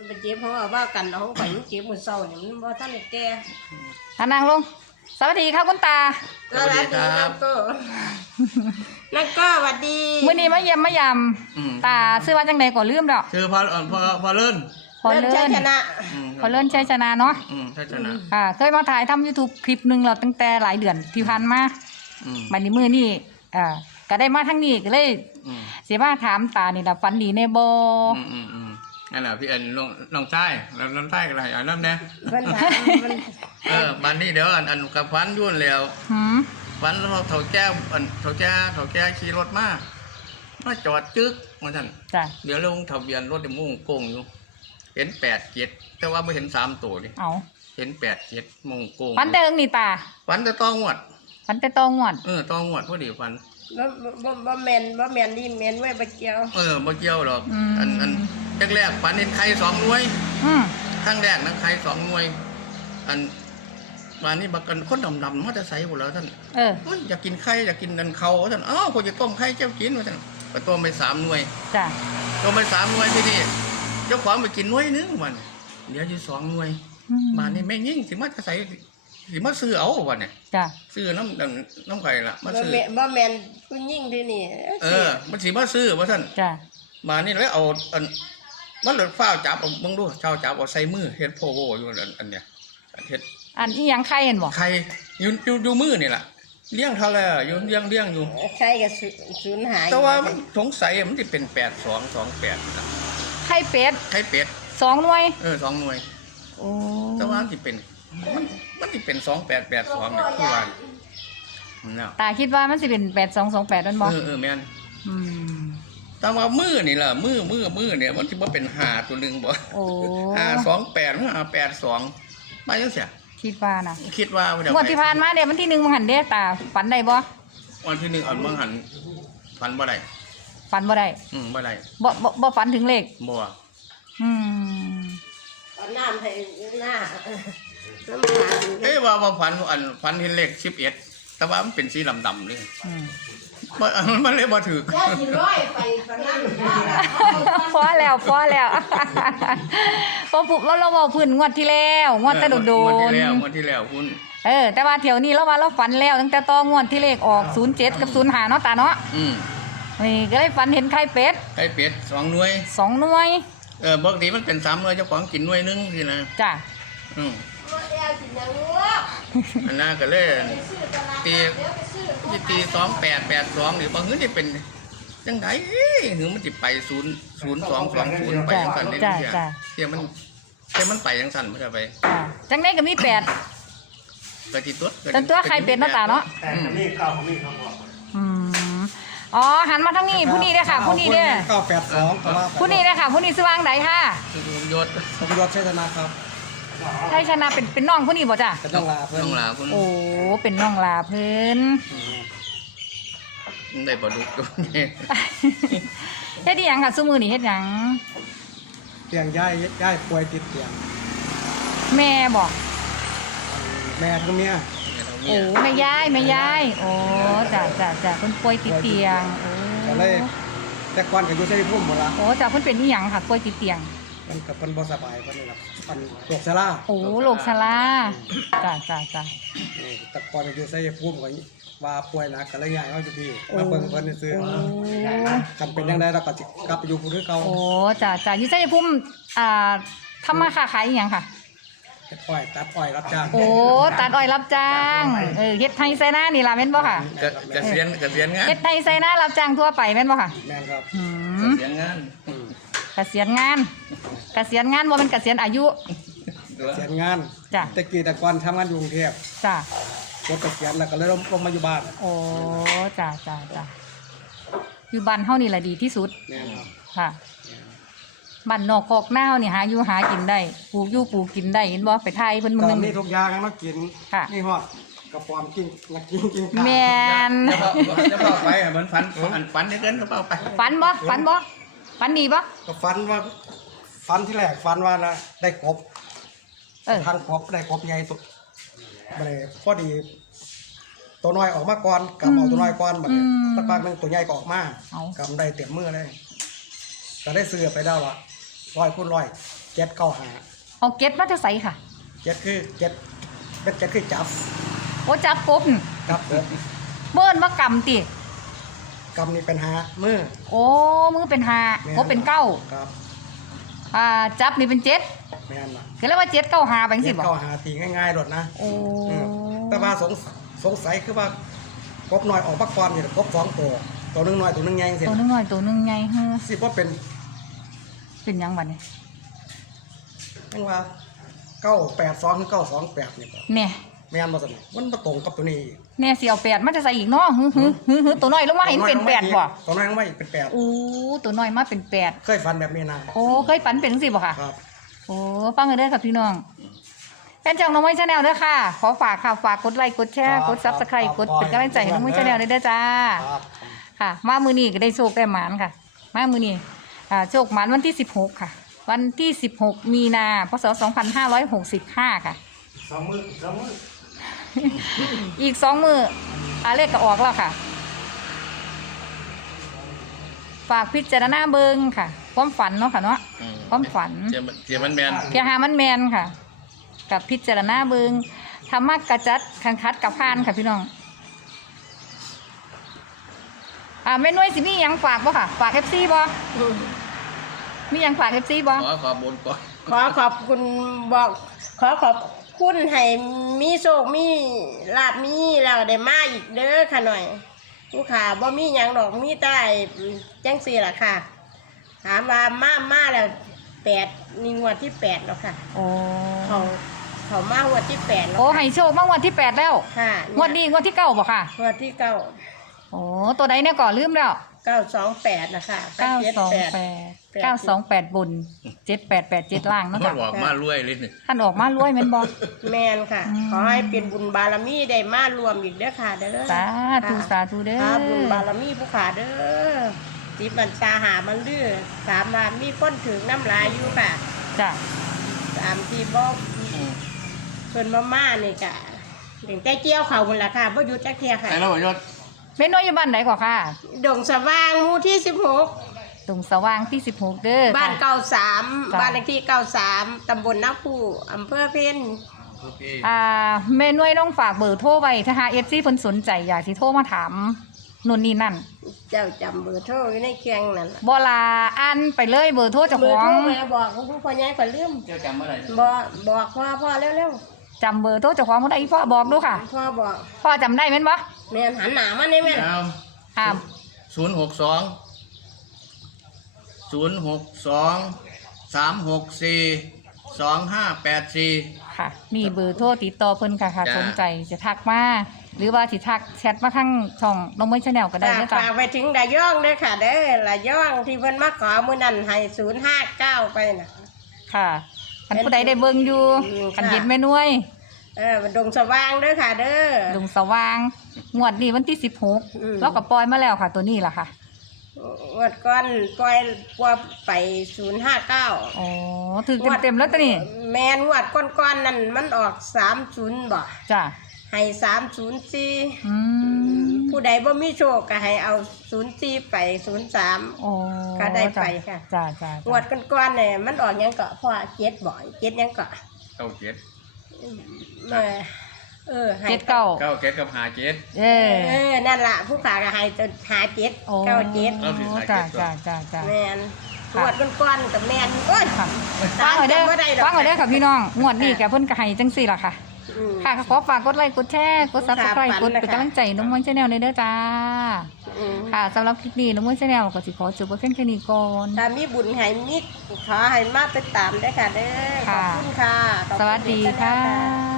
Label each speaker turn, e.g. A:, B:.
A: ไปเจ็บเพราะว่ากันเราไปเจ็บมือเศร้าเนี่ยมันบ่ท่านแก่
B: นั่งลงสวัสดีครับคุณตา
A: สวัสดีครับนั่นก็สวัสดี
B: มื้อนี้มาเยี่ยมมายำตาซื้อว่าจังได๋ก็ลืมแล้ว
C: ชื่อพอเลิ่น
B: พอเลิ่นชัยชนะพอเลิ่นชัยชนะเนาะ
C: ชัยชนะ
B: เคยมาถ่ายทำ YouTube คลิปนึงแล้วตั้งแต่หลายเดือนที่ผ่านมาบัดนี้มื้อนี้ก็ได้มาทั้งนี้ก็เลยสิมาถามตานี่ล่ะฝันดีแน่บ่
C: นั่นน่ะพี่น้องชายแล้วน้องชายก็ได้อันนั้นแน่บัดนี้เดี๋ยวอันกับฝันยุ่นแล้วฝันแล้วเฒ่าแก่เฒ่าแก่ขี่รถมาจอดจึ๊กว่าซั่นเดี๋ยวลงทะเบียนรถมุ่งโก่งอยู่เห็น87แต่ว่าไม่เห็น3ตัวดิเห็น87มุ่งโก่ง
B: ฝันแต่นี่ตา
C: ฝันแต่ต้องงวด
B: ต้องงวด
C: ต้องงวดพอดีฝัน
A: บ่แม่นนี่แม่นไว้บ่เกี่ยว
C: บ่เกี่ยวหรอกอันแรกฝันเห็นไข่2หน่วยครั้งแรกนะไข่2หน่วยอันมานี่บักกันคนดำๆมันจะใส่หมดแล้วท่านอยากกินไข่อยากกินนันเขาท่านคนจะต้มไข่เจ้ากินท่านไปต้มไป3หน่วยต้มไป3หน่วยที่นี่เจ้าของไปกินหน่วยนึงวันเหลืออยู่2หน่วยมานี่แม่ยิ่งสิมาจะใส่สิมาซื้อเอาวันเนี่ยซื้อน้ำไข่ละมาซื้อ
A: บ่แม่นผู้ยิ่งที่นี่
C: มันสิมาซื้อว่าท่านมานี่แล้วเอามันหลุดฟ้าจับมึงดูเจ้าจับเอาใส่มือเฮ็ดโพโวอยู่อันเนี้ยเฮ็ด
B: อันนี้ยังไข่เห็นบ่
C: ไข่อยู่มือนี่แหละเลี้ยงเท่าไรอยู่เลี้ยงอยู่
A: ไข่กับสูญหาย
C: แต่ว่าสงสัยมันจะเป็น8228นะ
B: ไข่เป็ด2หน่วย
C: 2หน่วยแต่ว่ามันจะเป็นมันจะเป็น2882เนี่ยคือว่า
B: ตาคิดว่ามันสิเป็น8228นั่นบ่
C: แม่นแต่ว่ามือนี่ล่ะมือเนี่ยมันสิบ่เป็น5ตัวนึงบ่528 582มาจังซี่
B: คิดว่านะ
C: คิดว่า
B: วันที่ผ่านมาเดี๋ยววันที่1มันหันเด้ตาฝันได้บ่
C: วันที่1อันมันหันฝันบ่ได้
B: บ่ได้
C: บ่ได้
B: บ่ฝันถึงเลข
C: บ่
A: น้ำให้หน้า
C: ว่าฝันเห็นเลข11แต่ว่ามันเป็นสีดำๆเลยมันเลยบ่ถูก
B: พอแล้วพอปุ๊บเราบอกพื้นงวดที่แล้วงวดแต่โดน
C: งวดที่แล้วคุณ
B: แต่ว่าเที่ยวนี้เราว่าเราฝันแล้วตั้งแต่ตองวดที่เลขออก07กับ05เนาะตาเนาะนี่ก็เลยฝันเห็นไข่เป็ด
C: 2หน่วยปกติมันเป็น3หน่วยเจ้าของกินหน่วยนึงสินะ
B: จ้ะ
C: อันนั้นก็เลยตี2882หรือบ่หื้อสิเป็นจังได๋หื้อมันสิไป0220ไปจังซั่นนี่เดี๋ยวมันไปจังซั่นมันจะไป
B: จังได๋ก็มี8
C: ก็สิ
B: ตัวไข่เป็ดเนาะตาเนาะ
D: นี่ข้าวของนี่ครับ
B: หันมาทางนี้ผู้นี้เด้อค่ะผู้นี้เด้อ
D: 982
B: ผู้นี้เด้อค่ะผู้นี้สว่างใดค่ะ
C: ยศ
D: ชัยชนะครับ
B: ชัยชนะเป็นน้องผู้นี้บ่จ้ะ
D: เป็นน้องลาเพิ่น
B: โอ้เป็นน้องลาเพิ่น
C: ได้บ่ดุตัวนี้
B: เฮ็ดอีหยังค่ะซุมื้อนี้เฮ็ดหยัง
D: เตียงย้ายป่วยติดเตียง
B: แม่บอก
D: แม่ทั้งเมีย
B: โอ้แม่ยายโอ้จ้ะเพิ่นป่วยติดเตียง
D: ก็เลยแต่ก่อนก็อยู่ชัยภูมิหมดละ
B: จ้ะเพิ่นเป็นอีหยังค่ะป่วยติดเตียง
D: มันก็เพิ่นบ่สบายเพิ่นนี่ล่ะมันโรคชรา
B: โรคชราจ้ะ
D: นี่แต่ก่อนก็อยู่ชัยภูมิก็ว่าป่วยหนักก็เลยย้ายมาอยู่พี่มาเบิ่งเพิ่นซื่อคันเป็นจังได๋เราก็สิกลับไปอยู่ผู้คือเก่า
B: จ้ะอยู่ชัยภูมิทำมาค้าขายอีหยังค่ะ
D: ตัดอ้อยรับจ้าง
B: ตัดอ้อยรับจ้างเฮ็ดไทยไซนานี่ล่ะแม่นบ่ค่ะ
C: เกษียณงาน
B: เฮ็ดไทยไซนารับจ้างทั่วไปแม่นบ่ค่ะ
D: แม่นครับ
C: เกษียณงาน
B: บ่แม่นเกษียณอายุ
D: เกษียณงานจ้ะแต่ก่อนทำงานอยู่กรุงเทพ
B: จ้ะ
D: รถเกษียณแล้วก็เลยลงมาอยู่บ้าน
B: จ้ะอยู่บ้านเฮานี่แหละดีที่สุด
D: แม่นครับ
B: ค่ะบ้านนอกคอกหน้านี่หาอยู่หากินได้ปลูกกินได้เห็นบ่ไปไทยเพิ่นมึง
D: นี่ทุกอย่างเนาะกินนี่ฮอดกระป๋อมกิน
B: แม่น
C: จะพาไปเหมือนฝันเกินก็ไป
B: ฝันบ่ฝันดีบ่
D: ก็ฝันที่แรกฝันว่านะได้กบทางกบได้กบใหญ่สุดบ่ได้พอดีตัวน้อยออกมาก่อนกำเอาตัวน้อยก่อนบัดนี้สักพักนึงตัวใหญ่ก็ออกมากำได้เต็มมือเลยก็ได้ซื้อไปแล้วล่ะ100 คูณ 100 เจ็ดเก้าหา
B: เอาเก็ตมาจะใส่ค่ะ
D: เจ็ดคือเจ็ดเป็นเจ็ดคือจับ
B: โอ้จับกบนี่
D: ครับผม
B: เบิ้นว่ากำติ
D: กำนี่เป็นหามือ
B: โอ้มือเป็นหา
D: แม่น
B: กบเป็นเก้า
D: ครับ
B: จับนี่เป็นเจ็ด
D: แม่นล่ะ
B: คือเรียกว่าเจ็ดเก้าหาไปจัง
D: เจ็
B: สิ
D: ด
B: บ่
D: เก้าหาตีง่ายๆโดดนะ
B: โอ้
D: แต่ว่าสงสัยคือว่ากบน้อยออกมาก่อนนี่กบสองตัวหนึงน้อยตัวหนึงใหญ่จังซี่
B: ตัวนึงหน่อยตัวนึงไงเฮ้อ
D: สิบ่เป็น
B: เป็นหยังบัดนี้
D: จังว่า982คือ928นี่บ่
B: เนี่ย
D: แม่นบ่ซั่นมันบ่ตรงกับตัวนี้
B: เนี่ยสิเอาแปดมันจะใส่อีกเนาะฮึตัวน้อยลงมาเห็นเป็นแปดบ่
D: ตัวน้อยลงมาอีกเป็นแปด
B: โอ้ตัวน้อยมาเป็นแปด
D: เคยฝันแบบนี้นะ
B: โอ้เคยฝันเป็นจังสิบ่ค่ะ
D: ครับ
B: โอ้ฟังกันเด้อค่ะพี่น้องแฟนช่องน้องมวยชาแนลเด้อค่ะ ขอฝากค่ะฝากกดไลค์กดแชร์กดซับสไครต์กดเป็นกำลังใจให้น้องมวยชาแนลด้วยเด้อจ้า
D: ครับ
B: ค่ะ มามือนี้ก็ได้โชคได้หมานค่ะ มามือนี้โชคหมานวันที่16ค่ะ วันที่16มีนาพศ2565ค่ะ
D: 2 มื้อ
B: อีก2 มือเลขก็ออกแล้วค่ะ ฝากพิจารณาเบิงค่ะ ความฝันเนาะค่ะเนาะ ความฝัน
C: เจียมันแมน
B: เพียงหามันแมนค่ะ กับพิจารณาเบิงธรรมะกระจัดคันคัดกับพานค่ะพี่น้องแม่น้อยสิมีหยังฝากบ่ค่ะ ฝาก FC บ่มีหยังฝาก FC บ่
C: ขอบุญก่อน
A: ขอขอบคุณบอกขอขอบคุณให้มีโชคมีลาบมีแล้วได้มาอีกเด้อค่ะหน่อยผู้ขาบ่มีหยังดอกมีใต้จังสี่ล่ะค่ะ ถามว่ามาแล้ว8นี่งวดที่8แล้วค่ะ
B: โอ้
A: เขามางวดที่8แล้ว
B: โอ้ให้โชคมางวดที่8แล้ว
A: ค่ะ
B: งวดนี้งวดที่9บ่ค่ะ
A: งวดที่
B: โอ้ตัวใดเนี่ยก่อนลืมแล้ว
A: 928นะคะ
B: 928บน7887ล่างเนาะ
C: มัน
B: ค่ะ
C: บอกมารวยเลยนี่
B: ท่านออกมารวยแม่นบ่
A: แม่นค่ะ ขอให้เป็นบุญบารมีได้มารวมอีกเด้อค่ะเด้อ
B: สาธุสาธุเด้อ
A: บุญบารมีผู้ขาเด้อจิมันตาหามันลือสามารถมีก้นถึงน้ำลายอยู่ค่ะ
B: จ้ะ
A: ตามที่บอกเพิ่นมานี่กะถึงแต่เกี่ยวเขาหมดละค่ะบ่หยุดจักเที่ยค่ะ
C: ไอ้เราบอกยศ
B: แม่น้อยอยู่บ้านไหนก่อนค่ะ
A: ดงสว่างหมู่ที่16
B: ตรงสว่างที่16เด้อ
A: บ้าน
B: ค่ะ
A: 93บ้านเลขที่93ตำบลนาคูอำเภอเพ็ญ
B: แม่น้อยต้องฝากเบอร์โทรไว้ถ้าหา FC เพิ่นสนใจอยากสิโทรมาถามนู่นนี่นั่น
A: เจ้าจำเบอร์โทรอยู่ในเครื่องนั่นล่ะ
B: บ่ลาอ่านไปเลยเบอร์โทรเจ้า
A: เบ
B: ข
A: อร์
B: อ
A: โท
B: ง
A: รแม่บอกผู้พ่อใหญ่ก็ลืม
C: เจ้าจำเมื่อไหร่
A: บอกพ่อเร็ว
B: จำเบอร์โทรเจ้าของบ่ได้อีพ่อบอกดูค่ะ
A: ๆพ่อบอก
B: พ่อจำได้แม่นบ่
A: แม่นหันหน้ามานี่แม่น
C: เอา
B: อ่า
C: 062-364-2584
B: ค่ะนี่เบอร์โทรติดต่อเพิ่นค่ะ
C: จ้า
B: สนใจจะทักมาหรือว่าสิทักแชทมาทางช่องน้องมวยชาแนลก็ได้นะจ๊ะ
A: ฝากไปถึงดาย่องเด้อค่ะเด้อละย่องที่เพิ่นมาขอมื้อนั้นให้059ไปน่ะ
B: ค่ะคันผู้ใดได้เบิ่งอยู่
A: ค่ะ
B: คันเห็นแม่น้วย
A: ดงสว่างเด้อค่ะเด้อ
B: ลงสว่างงวดนี้วันที่
A: อืม
B: 16เราก็ปล่อยมาแล้วค่ะ ตัวนี้ล่ะค่ะ
A: งวดก่อนปล่อยไป059
B: อ๋อถึงเต็มๆแล้วตัวนี้
A: แม่นงวดก่อนๆนั่นมันออก30บ่
B: จ้ะ
A: ให้304
B: อืม
A: ผู้ใดบ่มีโชคก็ให้เอา04ไป03
B: โอ้
A: ก็ได้ไปค่ะ
B: จ้ะจ้ะ
A: งวดก่อนๆเนี่ยมันออกหยังก็พ่อ7บ่7หยังก็
C: เก้าเจ็ด
A: ให้
B: 79
C: เก้าเจ็ดกับหาเจ็ด
A: นั่นล่ะผู้ขาก็ให้จนหา7
B: โอ้
A: 97
C: เราถือสายเก็
B: จ้ะ
C: บก่อน
B: จ้ะจ้ะจ้ะ
A: แม่นงวดก่อนๆกับแม่นโอ้ย
B: ค่ะ
A: ตา
B: ฟั
A: ม
B: งเอาเด้อ
A: จำบ่ได้ดอก
B: ฟังเอาเด้อค่ะพี่น้องงวดนี้แกเพิ่นก็ให้จังซี่ล่ะค่ะ
A: อืม
B: ค่ะขอฝากกดไลค์กดแชร์กด Subscribe กดเป็นกำลังใจน้องมอนชาแนลเลยเด้อจ้า
A: อืม
B: ค่ะสำหรับคลิปนี้น้องมอนชาแนลก็สิขอจบไว้เพียงแค่นี้ก่อน
A: ถ้ามีบุญให้มีขอให้มาติดตามได้อค่ะเด้อขอบคุณค่ะขอบคุณ
B: สวัสดีค่ะ
A: เจ้าหน้าที่